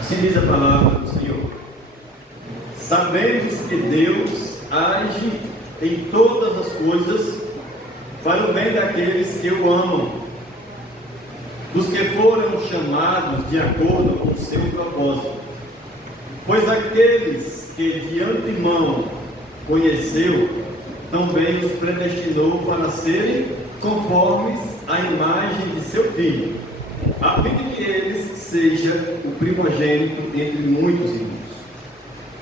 Assim diz a palavra do Senhor. Sabemos que Deus age em todas as coisas para o bem daqueles que o amam, dos que foram chamados de acordo com o seu propósito. Pois aqueles que de antemão conheceu, também os predestinou para serem conformes à imagem de seu Filho, a fim de que eles seja o primogênito entre muitos irmãos.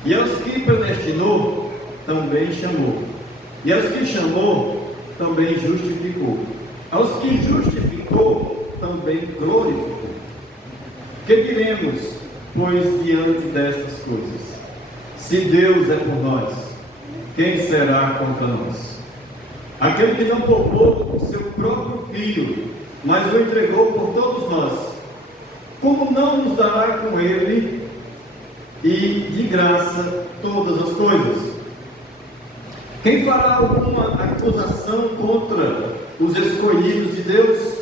E aos que predestinou, também chamou. E aos que chamou, também justificou. Aos que justificou, também glorificou. Que diremos, pois, diante destas coisas? Se Deus é por nós, quem será contra nós? Aquele que não poupou o seu próprio Filho, mas o entregou por todos nós, como não nos dará com ele e de graça todas as coisas? Quem fará alguma acusação contra os escolhidos de Deus?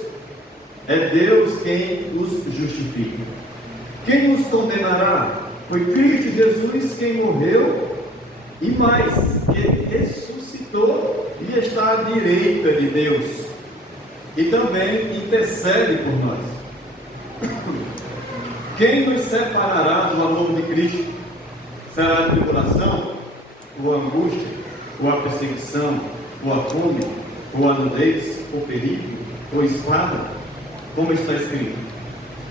É Deus quem os justifica. Quem os condenará? Foi Cristo Jesus quem morreu e mais, que ressuscitou e está à direita de Deus e também intercede por nós. Quem nos separará do amor de Cristo? Será a tribulação, ou a angústia, ou a perseguição, ou a fome, ou a nudez, ou perigo, ou espada? Como está escrito: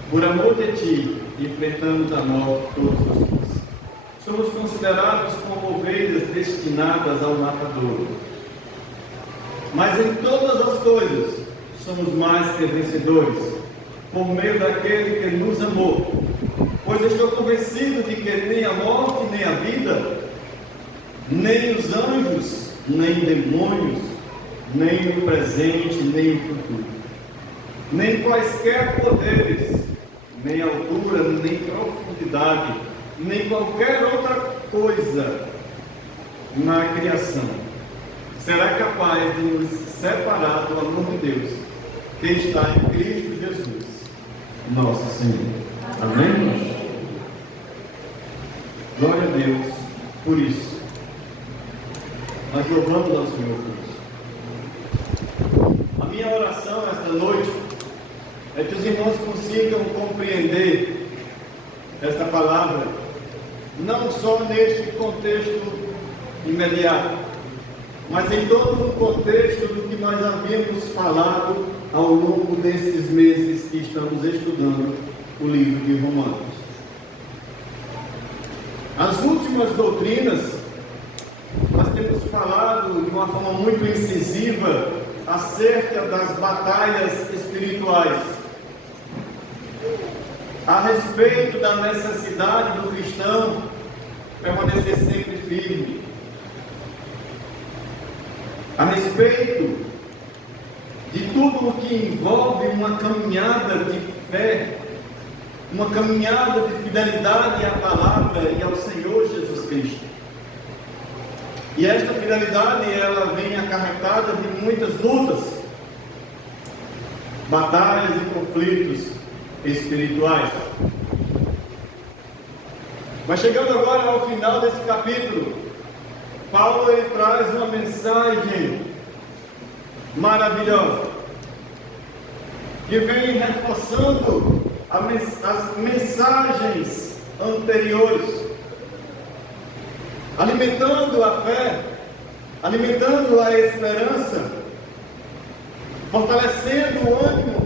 por amor de ti, enfrentamos a morte todos os dias. Somos considerados como ovelhas destinadas ao matadouro. Mas em todas as coisas, somos mais que vencedores, por meio daquele que nos amou. Pois estou convencido de que nem a morte, nem a vida, nem os anjos, nem demônios, nem o presente, nem o futuro, nem quaisquer poderes, nem altura, nem profundidade, nem qualquer outra coisa na criação será capaz de nos separar do amor de Deus, que está em Cristo Jesus, nosso Senhor. Amém? Glória a Deus por isso. Nós louvamos ao Senhor por isso. A minha oração esta noite é que os irmãos consigam compreender esta palavra, não só neste contexto imediato, mas em todo o contexto do que nós havíamos falado ao longo desses meses que estamos estudando o livro de Romanos. As últimas doutrinas, nós temos falado de uma forma muito incisiva acerca das batalhas espirituais, a respeito da necessidade do cristão permanecer sempre firme, a respeito de tudo o que envolve uma caminhada de fé, uma caminhada de fidelidade à palavra e ao Senhor Jesus Cristo. E esta fidelidade, ela vem acarretada de muitas lutas, batalhas e conflitos espirituais. Mas chegando agora ao final desse capítulo, Paulo ele traz uma mensagem maravilhosa, que vem reforçando as mensagens anteriores, alimentando a fé, alimentando a esperança, fortalecendo o ânimo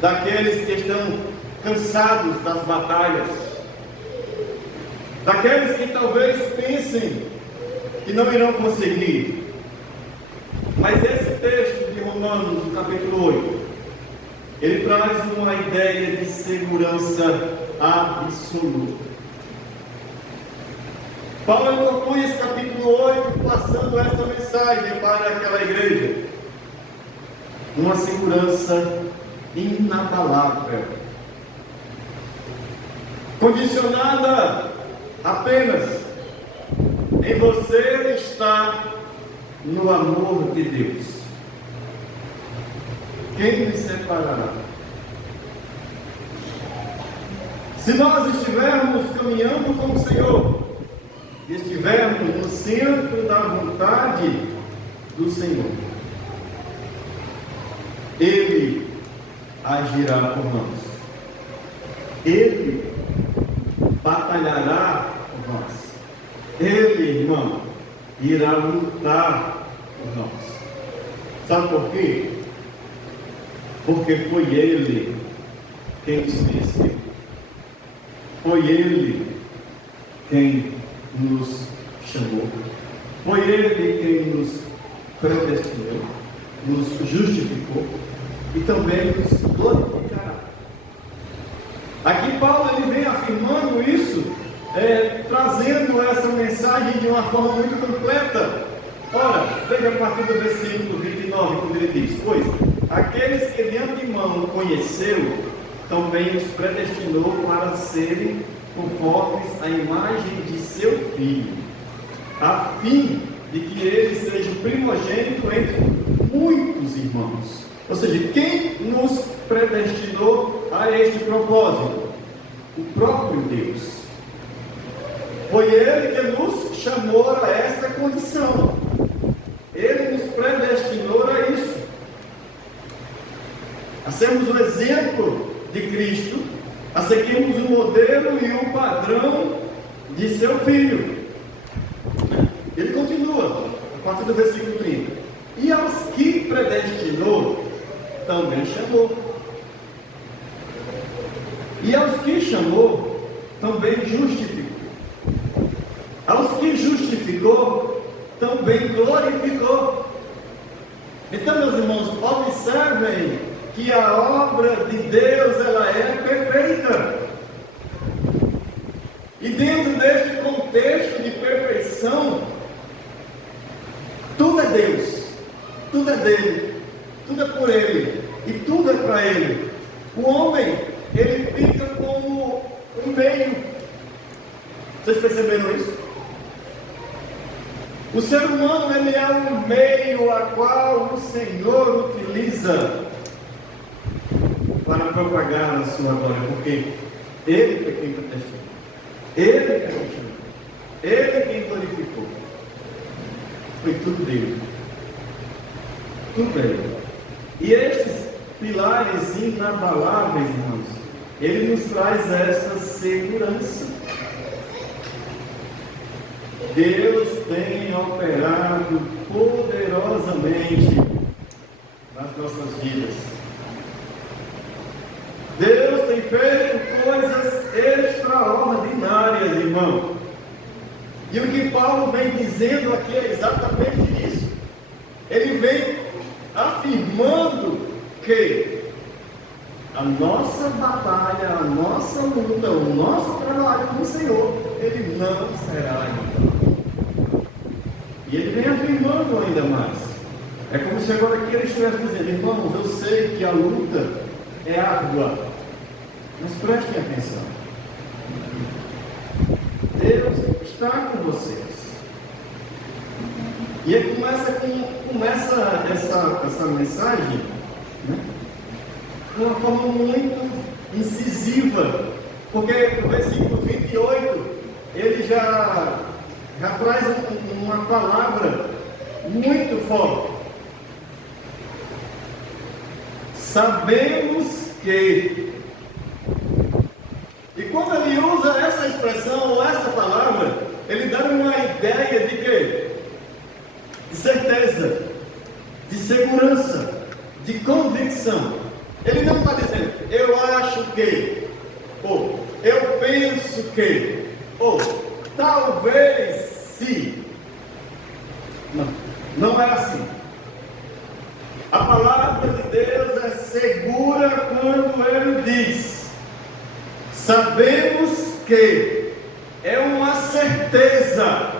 daqueles que estão cansados das batalhas, daqueles que talvez pensem que não irão conseguir. Mas esse texto de Romanos, no capítulo 8, ele traz uma ideia de segurança absoluta. Paulo conclui esse capítulo 8 passando esta mensagem para aquela igreja: uma segurança inabalável, condicionada apenas em você estar no amor de Deus. Quem me separará? Se nós estivermos caminhando com o Senhor, e estivermos no centro da vontade do Senhor, Ele agirá por nós. Ele batalhará por nós. Ele, irmão, irá lutar por nós. Sabe por quê? Porque foi Ele quem nos conheceu. Foi Ele quem nos chamou. Foi Ele quem nos predestinou, nos justificou e também nos glorificará. Aqui Paulo ele vem afirmando isso, trazendo essa mensagem de uma forma muito completa. Ora, veja a partir do versículo 29, quando ele diz: pois aqueles que de antemão conheceu, também os predestinou para serem conformes à imagem de seu Filho, a fim de que ele seja o primogênito entre muitos irmãos. Ou seja, quem nos predestinou a este propósito? O próprio Deus. Foi Ele que nos chamou a esta condição. Ele nos predestinou a isso. A sermos o exemplo de Cristo, a seguirmos o modelo e o padrão de seu Filho. Ele continua, a partir do versículo 30. E aos que predestinou, também chamou. E aos que chamou, também justificou. Aos que justificou, também glorificou. Então, meus irmãos, observem que a obra de Deus, ela é perfeita. E dentro deste contexto de perfeição, tudo é Deus, tudo é dele, tudo é por Ele, e tudo é para Ele. O homem, ele fica como um meio. Vocês perceberam isso? O ser humano, ele é um meio a qual o Senhor utiliza para propagar a sua glória, porque Ele foi quem protestou, Ele quem chamou, Ele quem glorificou. Foi tudo dele, tudo dele. E estes pilares inabaláveis, irmãos, Ele nos traz esta segurança. Deus tem operado poderosamente nas nossas vidas. Deus tem feito coisas extraordinárias, irmão. E o que Paulo vem dizendo aqui é exatamente isso. Ele vem afirmando que a nossa batalha, a nossa luta, o nosso trabalho com o Senhor, ele não será em vão. E ele vem afirmando ainda mais. É como se agora aqui ele estivesse dizendo: irmãos, eu sei que a luta é árdua, mas prestem atenção. Deus está com vocês. E ele começa essa mensagem, né, de uma forma muito incisiva, porque no versículo 28 ele já traz uma palavra muito forte. Sabemos que. E quando ele usa essa expressão ou essa palavra, ele dá uma ideia de quê? De certeza, de segurança, de convicção. Ele não está dizendo, eu acho que, ou eu penso que, ou talvez se. Não, não é assim. A palavra de Deus é segura quando Ele diz: sabemos que, é uma certeza.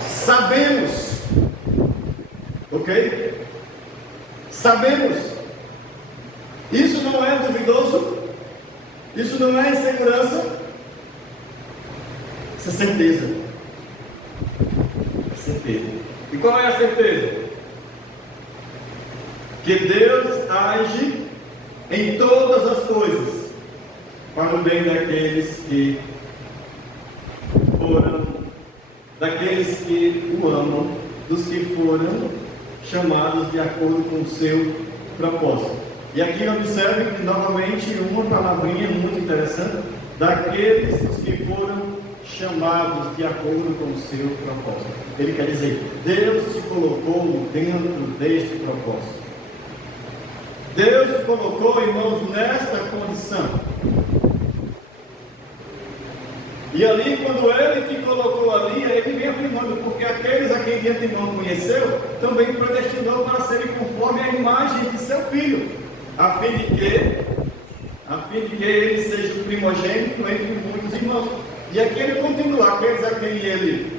Sabemos, ok? Sabemos. Isso não é duvidoso, isso não é insegurança, isso é certeza. Certeza. E qual é a certeza? Que Deus age em todas as coisas, para o bem daqueles que o amam, dos que foram chamados de acordo com o seu propósito. E aqui observe que novamente uma palavrinha muito interessante, daqueles dos que foram chamados de acordo com o seu propósito. Ele quer dizer, Deus te colocou dentro deste propósito. Deus te colocou, irmãos, nesta condição. E ali, quando Ele te colocou ali, Ele vem afirmando, porque aqueles a quem de antemão conheceu, também predestinou para serem conforme a imagem de seu Filho, a fim de que Ele seja o primogênito entre muitos irmãos. E aqui Ele continua, aqueles a quem Ele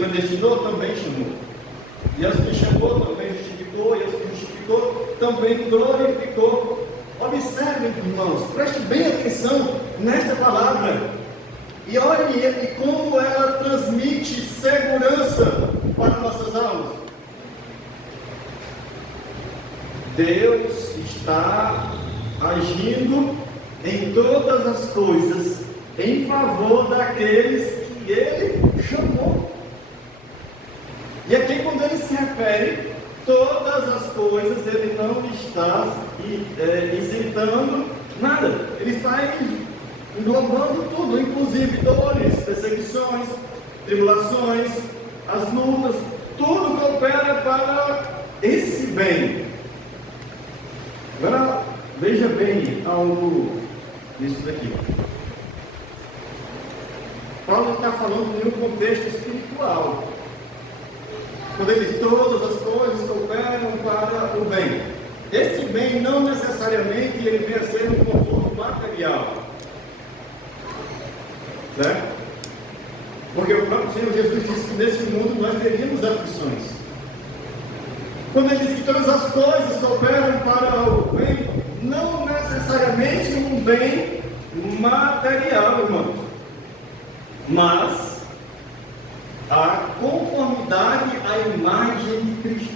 predestinou, também chamou. E os que chamou, também justificou, e os que justificou, também glorificou. Observe, irmãos, preste bem atenção nesta palavra e olhe como ela transmite segurança para nossas almas. Deus está agindo em todas as coisas em favor daqueles que Ele chamou. E aqui, quando Ele se refere todas as coisas, Ele não está isentando nada. Ele está englobando tudo, inclusive dores, perseguições, tribulações, as lutas, tudo coopera para esse bem. Agora, veja bem algo nisso daqui. Paulo está falando em um contexto espiritual. Quando ele diz todas as coisas cooperam para o bem. Este bem não necessariamente ele vem a ser um conforto material. Certo? Porque o próprio Senhor Jesus disse que nesse mundo nós teríamos aflições. Quando ele diz que todas as coisas cooperam para o bem, não necessariamente um bem material, irmãos. Mas a conformidade à imagem de Cristo.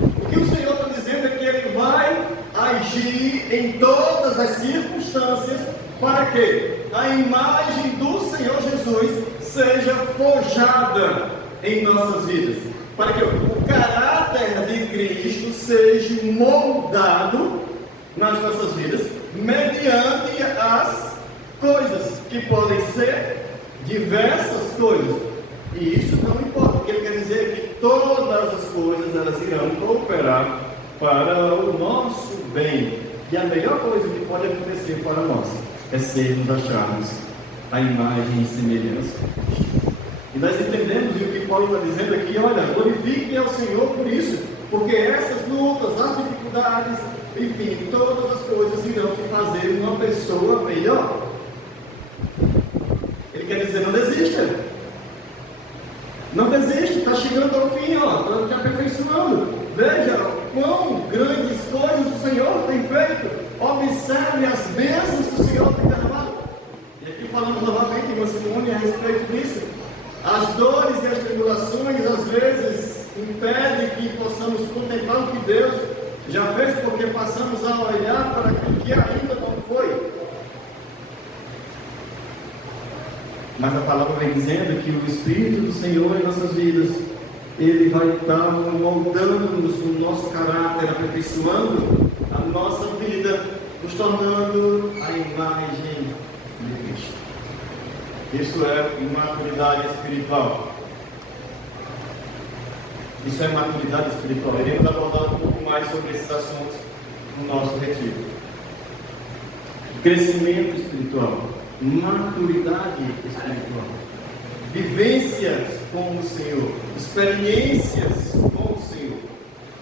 O que o Senhor está dizendo é que Ele vai agir em todas as circunstâncias para que a imagem do Senhor Jesus seja forjada em nossas vidas. Para que o caráter de Cristo seja moldado nas nossas vidas mediante as coisas, que podem ser diversas coisas. E isso não importa, porque ele quer dizer que todas as coisas elas irão cooperar para o nosso bem. E a melhor coisa que pode acontecer para nós é sermos achados a imagem e semelhança. E nós entendemos e o que Paulo está dizendo aqui, olha, glorifiquem ao Senhor por isso, porque essas lutas, as dificuldades, enfim, todas as coisas irão te fazer uma pessoa melhor. Ele quer dizer, não desista. Não desiste, está chegando ao fim, está te aperfeiçoando. Veja quão grandes coisas o Senhor tem feito. Observe as bênçãos que o Senhor tem derramado. E aqui falamos novamente, irmã Simone, a respeito disso. As dores e as tribulações às vezes impedem que possamos contemplar o que Deus já fez, porque passamos a olhar para aquilo que ainda não foi. Mas a palavra vem dizendo que o Espírito do Senhor em nossas vidas, Ele vai estar moldando-nos o nosso caráter, aperfeiçoando a nossa vida, nos tornando a imagem de Cristo. Isso é maturidade espiritual. Isso é maturidade espiritual. Iremos abordar um pouco mais sobre esses assuntos no nosso retiro. Crescimento espiritual. Maturidade espiritual, vivências com o Senhor, experiências com o Senhor,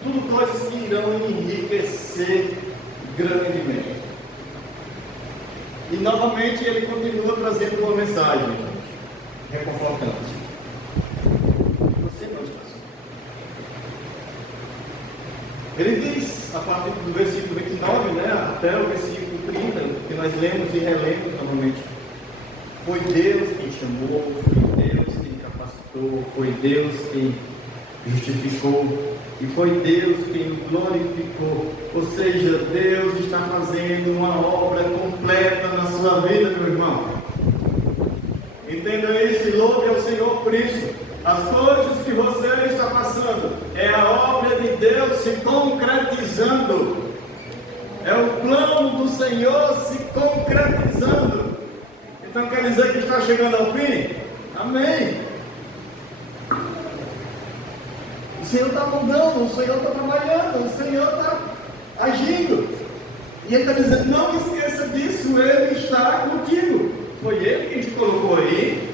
tudo coisas que irão enriquecer grandemente. E novamente ele continua trazendo uma mensagem reconfortante. Você não está só. Ele diz, a partir do versículo 29, até o versículo 30, que nós lemos e relemos novamente. Foi Deus quem chamou, foi Deus quem capacitou, foi Deus quem justificou, E foi Deus quem o glorificou. Ou seja, Deus está fazendo uma obra completa na sua vida, meu irmão. Entenda isso e louve ao Senhor por isso. As coisas que você está passando é a obra de Deus se concretizando. É o plano do Senhor se concretizando. Então quer dizer que está chegando ao fim? Amém. O Senhor está mudando, o Senhor está trabalhando, o Senhor está agindo. E Ele está dizendo, não esqueça disso, Ele está contigo. Foi Ele quem te colocou aí.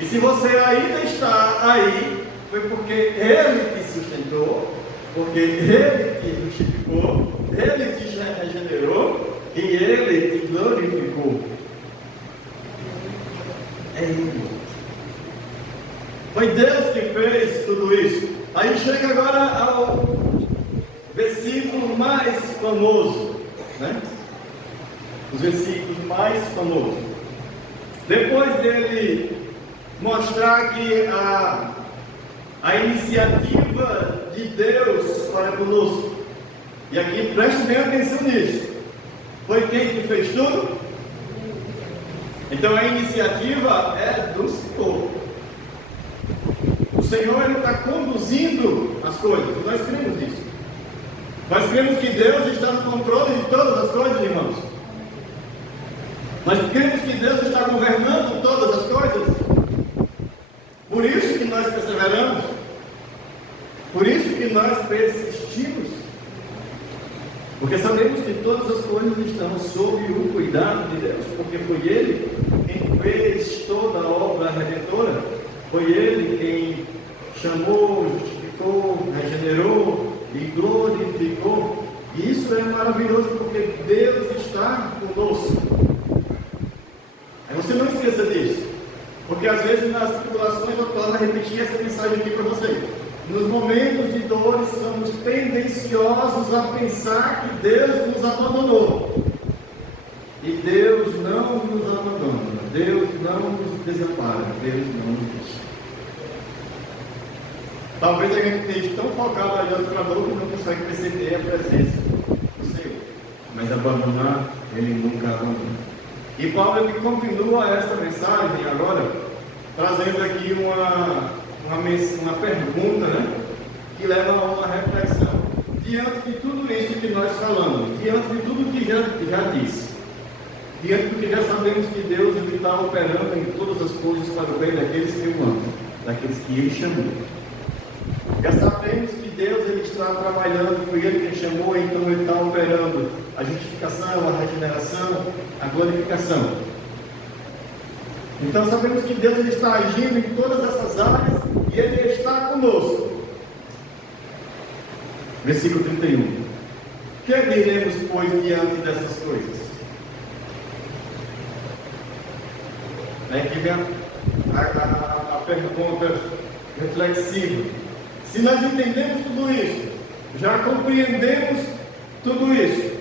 E se você ainda está aí, foi porque Ele te sustentou, porque Ele te justificou, Ele te regenerou e Ele te glorificou. É Ele. Foi Deus que fez tudo isso. Aí chega agora ao versículo mais famoso, né? Os versículos mais famosos. Depois dele mostrar que a iniciativa de Deus para conosco, e aqui preste bem atenção nisso, foi quem que fez tudo? Então a iniciativa é do Senhor. O Senhor Ele está conduzindo as coisas, nós cremos nisso. Nós cremos que Deus está no controle de todas as coisas, irmãos. Nós cremos que Deus está governando todas as coisas. Por isso que nós perseveramos. Por isso que nós persistimos. Porque sabemos que todas as coisas estão sob o cuidado de Deus. Porque foi Ele quem fez toda a obra redentora. Foi Ele quem chamou, justificou, regenerou e glorificou. E isso é maravilhoso porque Deus está conosco. Aí você não esqueça disso. Porque às vezes nas tribulações eu torno a repetir essa mensagem aqui para vocês. Nos momentos de dores somos tendenciosos a pensar que Deus nos abandonou. E Deus não nos abandona. Deus não nos desampara. Deus não nos deixa. Talvez a gente esteja tão focado olhando para a dor que não consegue perceber a presença do Senhor. Mas abandonar, Ele nunca abandona. E Paulo ele continua esta mensagem agora, trazendo aqui uma pergunta, né? Que leva a uma reflexão. Diante de tudo isso que nós falamos, diante de tudo que já disse, diante do que já sabemos que Deus ele está operando em todas as coisas para o bem daqueles que o amam, daqueles que Ele chamou. Já sabemos que Deus ele está trabalhando, foi Ele quem chamou, então Ele está operando a justificação, a regeneração, a glorificação. Então sabemos que Deus ele está agindo em todas essas áreas e Ele está conosco. Versículo 31. Que diremos, pois, diante dessas coisas? Aí que vem a pergunta reflexiva. Se nós entendemos tudo isso, já compreendemos tudo isso,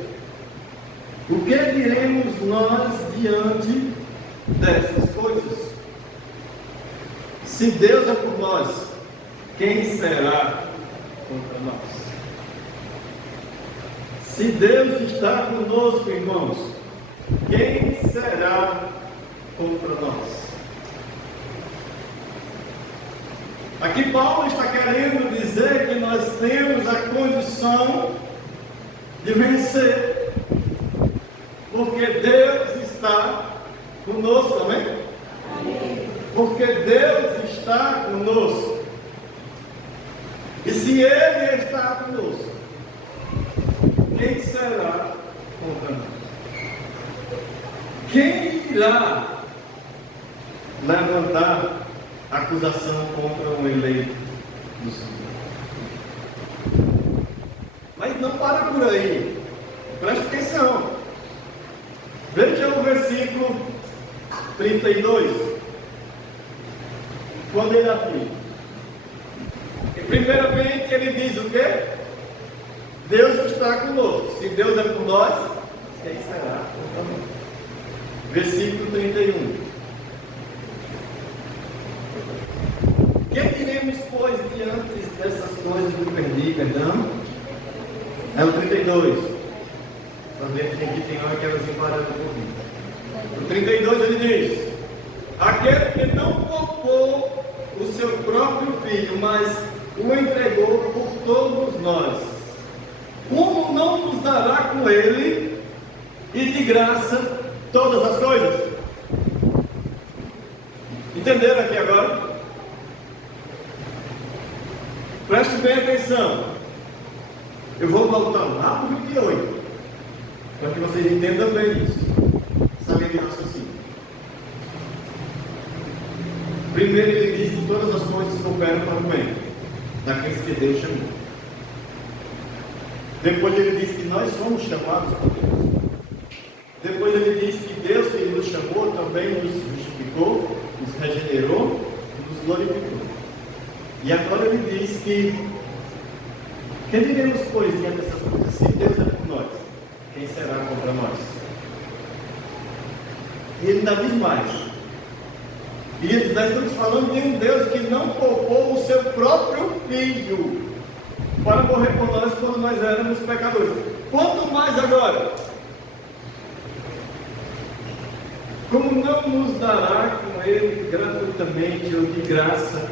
o que diremos nós diante dessas coisas? Se Deus é por nós, quem será contra nós? Se Deus está conosco, irmãos, quem será contra nós? Aqui Paulo está querendo dizer que nós temos a condição de vencer, porque Deus está conosco, amém? Porque Deus está conosco. E se Ele está conosco, quem será contra nós? Quem irá levantar acusação contra um eleito do Senhor? Mas não para por aí. Preste atenção. Veja o versículo 32. Quando ele afirma. Primeiramente ele diz o quê? Deus está conosco. Se Deus é por nós, quem será contra nós? Versículo 31. Que diremos, pois, diante dessas coisas do perdido? perdão. É o 32. Também aqui tem hora que elas embaraçam um pouquinho. O 32 ele diz: aquele que não poupou o seu próprio filho, mas o entregou por todos nós, como não nos dará com ele e de graça todas as coisas? Entenderam aqui agora? Preste bem atenção. Eu vou voltar lá para o 28, para que vocês entendam bem isso. Essa linha de raciocínio. Primeiro ele diz que todas as coisas cooperam para o bem daqueles que Deus chamou. Depois ele diz que nós somos chamados por Deus. Depois ele diz que Deus que nos chamou também nos justificou, nos regenerou e nos glorificou. E agora ele diz que quem diremos, pois, diante dessas coisas? Se Deus é por nós, quem será contra nós? E ele ainda diz mais. E nós estamos falando de um Deus que não poupou o seu próprio Filho para morrer por nós quando nós éramos pecadores. Quanto mais agora? Como não nos dará com ele gratuitamente ou de graça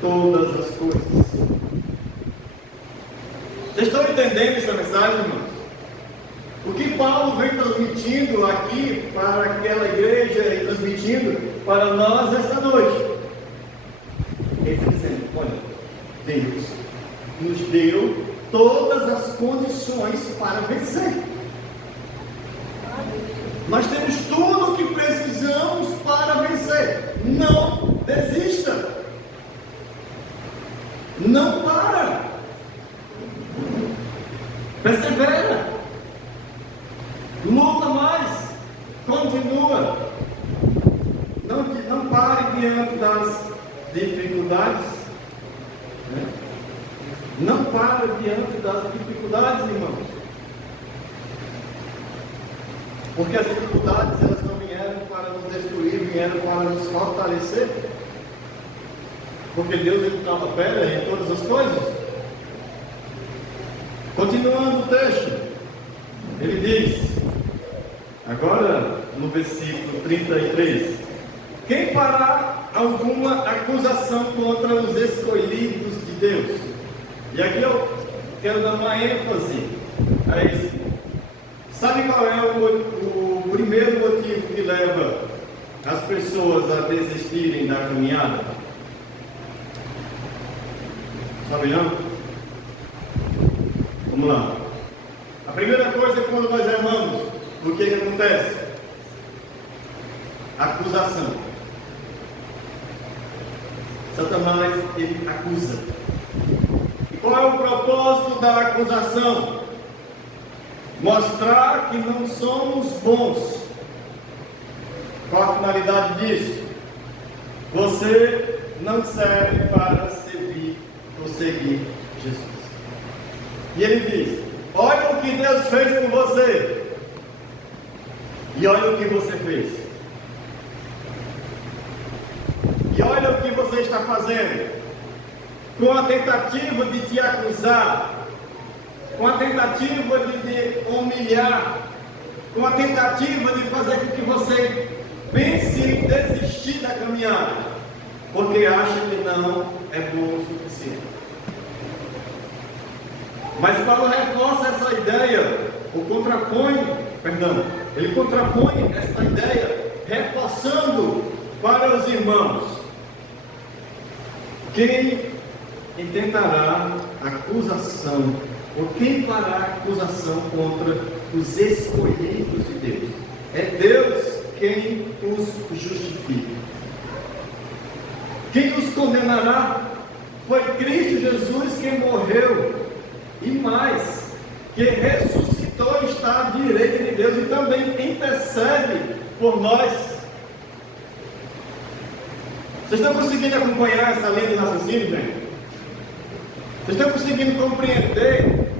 todas as coisas? Vocês estão entendendo essa mensagem, irmãos? O que Paulo vem transmitindo aqui para aquela igreja e transmitindo para nós esta noite? Ele está dizendo: olha, Deus nos deu todas as condições para vencer. Nós temos tudo o que precisamos para vencer. Não desista. Não para. Persevera. Luta mais. Continua. Não pare diante das dificuldades. Não pare diante das dificuldades, irmãos. Porque as dificuldades, elas não vieram para nos destruir, vieram para nos fortalecer. Porque Deus, ele trabalha em todas as coisas. Continuando o texto, ele diz, agora no versículo 33, quem fará alguma acusação contra os escolhidos de Deus? E aqui eu quero dar uma ênfase a isso. Sabe qual é o primeiro motivo que leva as pessoas a desistirem da caminhada? Sabe não? Vamos lá. A primeira coisa é quando nós erramos, o que acontece? Acusação. Satanás, ele acusa. E qual é o propósito da acusação? Mostrar que não somos bons. Qual a finalidade disso? Você não serve para servir ou seguir Jesus. E ele diz: olha o que Deus fez por você. E olha o que você fez. E olha o que você está fazendo. Com a tentativa de te acusar, com a tentativa de te humilhar, com a tentativa de fazer com que você pense em desistir da caminhada, porque acha que não é bom o suficiente. Mas Paulo reforça essa ideia, ele contrapõe essa ideia, reforçando para os irmãos: quem intentará acusação, ou quem fará acusação contra os escolhidos de Deus? É Deus quem os justifica. Quem os condenará? Foi Cristo Jesus quem morreu, e mais, que ressuscitou e está à direita de Deus e também intercede por nós. Vocês estão conseguindo acompanhar essa linha de raciocínio, gente? Vocês estão conseguindo compreender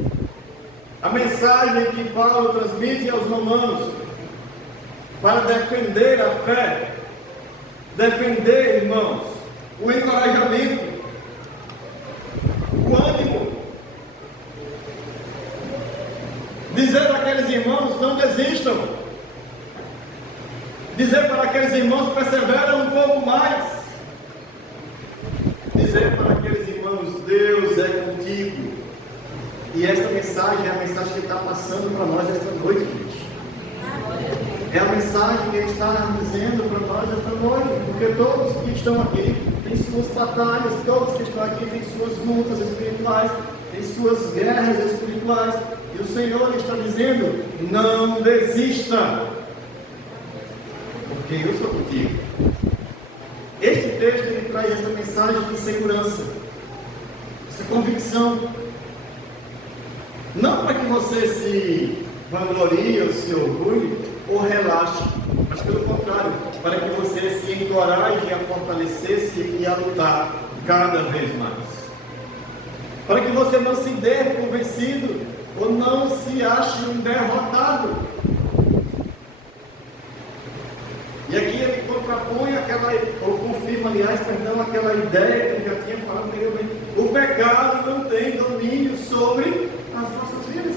a mensagem que Paulo transmite aos romanos para defender a fé, defender, irmãos, o encorajamento, o ânimo, Dizer para aqueles irmãos: não desistam. Dizer para aqueles irmãos: persevera um pouco mais. Dizer para aqueles irmãos: Deus é contigo. E esta mensagem é a mensagem que está passando para nós esta noite, gente. É a mensagem que Ele está dizendo para nós esta noite, porque todos que estão aqui têm suas batalhas, todos que estão aqui têm suas lutas espirituais, têm suas guerras espirituais, e o Senhor está dizendo: não desista, porque eu sou contigo. Este texto ele traz essa mensagem de segurança, essa convicção, não para que você se vanglorie ou se orgulhe ou relaxe, mas pelo contrário, para que você se encoraje a fortalecer-se e a lutar cada vez mais, para que você não se dê por vencido ou não se ache um derrotado. E aqui ele contrapõe ou confirma, aliás, aquela ideia que eu já tinha falado anteriormente: o pecado não tem domínio sobre as nossas vidas.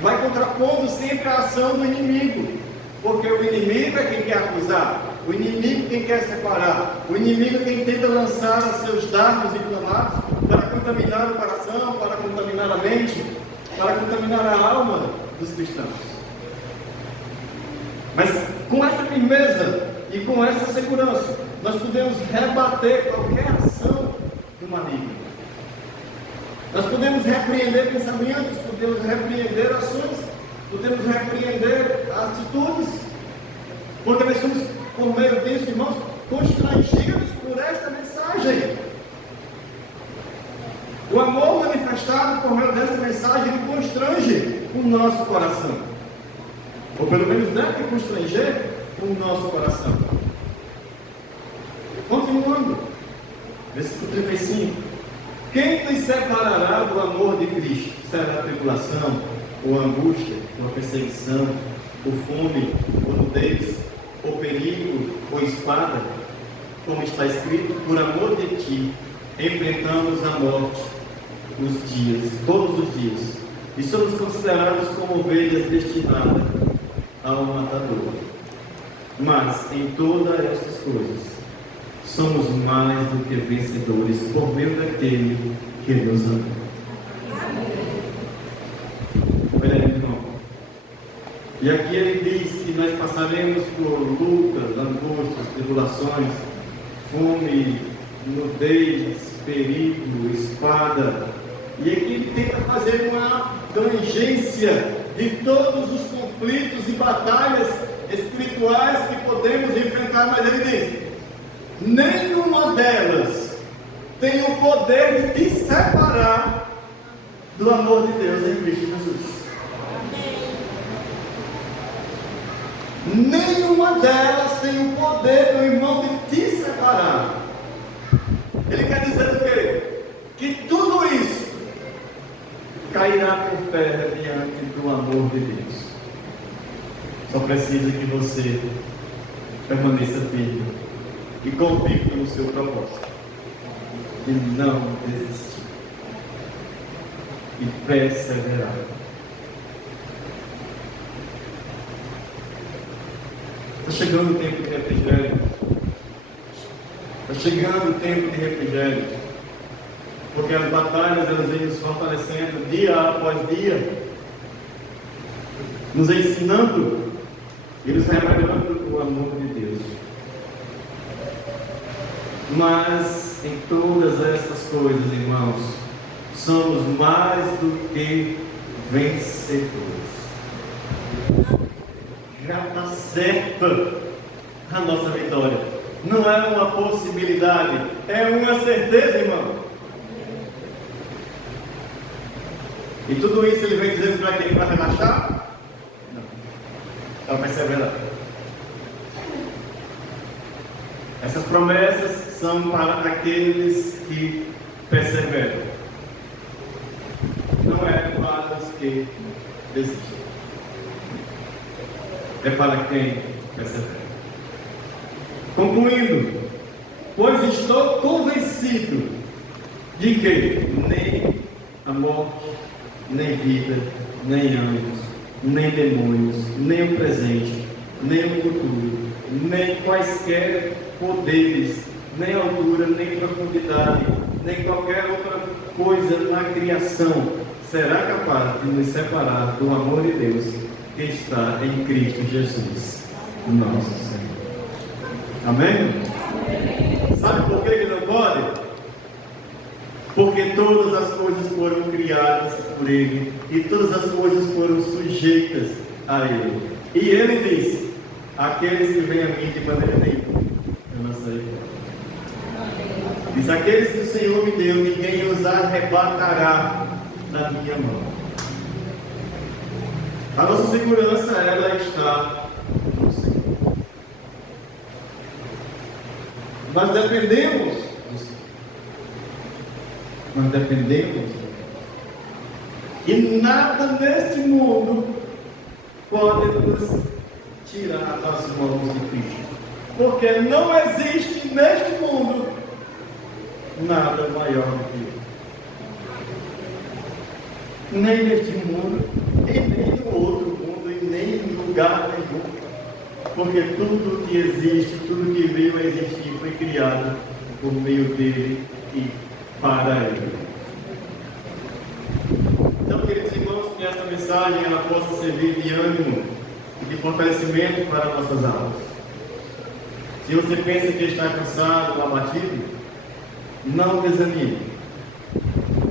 Vai contrapondo sempre a ação do inimigo, porque o inimigo é quem quer acusar, o inimigo quem quer separar, o inimigo quem tenta lançar os seus dardos inflamados para contaminar o coração, para contaminar a mente, para contaminar a alma dos cristãos. Mas com essa firmeza e com essa segurança, nós podemos rebater qualquer ação do maligno. Nós podemos repreender pensamentos, podemos repreender ações, podemos repreender atitudes, porque nós somos, por meio disso, irmãos, constrangidos por esta mensagem. O amor manifestado por meio desta mensagem, ele constrange o nosso coração, ou pelo menos deve constranger o nosso coração. Continuando, versículo 35: quem nos separará do amor de Cristo? Será a tribulação, ou a angústia, ou a perseguição, ou fome, ou nudez, ou perigo, ou espada? Como está escrito: por amor de ti enfrentamos a morte todos os dias, e somos considerados como ovelhas destinadas ao matador. Mas em todas estas coisas somos mais do que vencedores por meio daquele que nos ama. Olha aí, irmão. E aqui ele diz que nós passaremos por lutas, angústias, tribulações, fome, nudez, perigo, espada. E aqui ele tenta fazer uma tangência de todos os conflitos e batalhas espirituais que podemos enfrentar, mas ele diz: nenhuma delas tem o poder de te separar do amor de Deus em Cristo Jesus. Nenhuma delas tem o poder, meu irmão, de te separar. Ele quer dizer o quê? Que tudo isso cairá por terra diante do amor de Deus. Só precisa que você permaneça firme e convicto no seu propósito, e não desistir, e perseverar. Está chegando o tempo de refrigério. Está chegando o tempo de refrigério. Porque as batalhas elas vêm nos fortalecendo dia após dia, nos ensinando e nos revelando o amor de Deus. Mas em todas essas coisas, irmãos, somos mais do que vencedores. Já está certa a nossa vitória. Não é uma possibilidade, é uma certeza, irmão. E tudo isso ele vem dizendo para quem? Para relaxar? Não. Para perseverar. Essas promessas são para aqueles que perseveram. Não é para os que desistem. É para quem persevera. Concluindo, pois estou convencido de que nem a morte, nem vida, nem anjos, nem demônios, nem o presente, nem o futuro, nem quaisquer poderes, nem altura, nem profundidade, nem qualquer outra coisa na criação será capaz de nos separar do amor de Deus que está em Cristo Jesus, nosso Senhor. Amém? Sabe por que ele não pode? Porque todas as coisas foram criadas por Ele e todas as coisas foram sujeitas a Ele. E Ele diz: aqueles que vêm a mim de maneira nenhuma, eu não sairei fora. Diz: aqueles que o Senhor me deu, ninguém os arrebatará da minha mão. A nossa segurança, ela está no Senhor. Nós dependemos do Senhor. Nós dependemos. E nada neste mundo pode nos tirar das mãos de Cristo. Porque não existe neste mundo nada maior do que Ele. Nem neste mundo, e nem no outro mundo, e nem em lugar nenhum. Porque tudo que existe, tudo que veio a existir, foi criado por meio dele e para ele. Então, queridos irmãos, que esta mensagem ela possa servir de ânimo e de fortalecimento para nossas almas. Se você pensa que está cansado ou abatido, não desanime.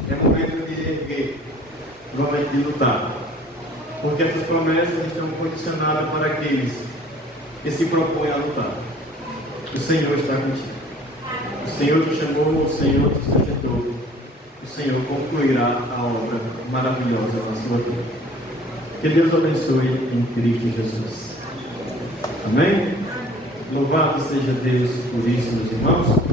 É momento de erguer, é momento de lutar. Porque essas promessas estão condicionadas para aqueles que se propõem a lutar. O Senhor está contigo. O Senhor te chamou, o Senhor te sustentou. O Senhor concluirá a obra maravilhosa na sua vida. Que Deus abençoe em Cristo Jesus. Amém? Louvado seja Deus por isso, meus irmãos.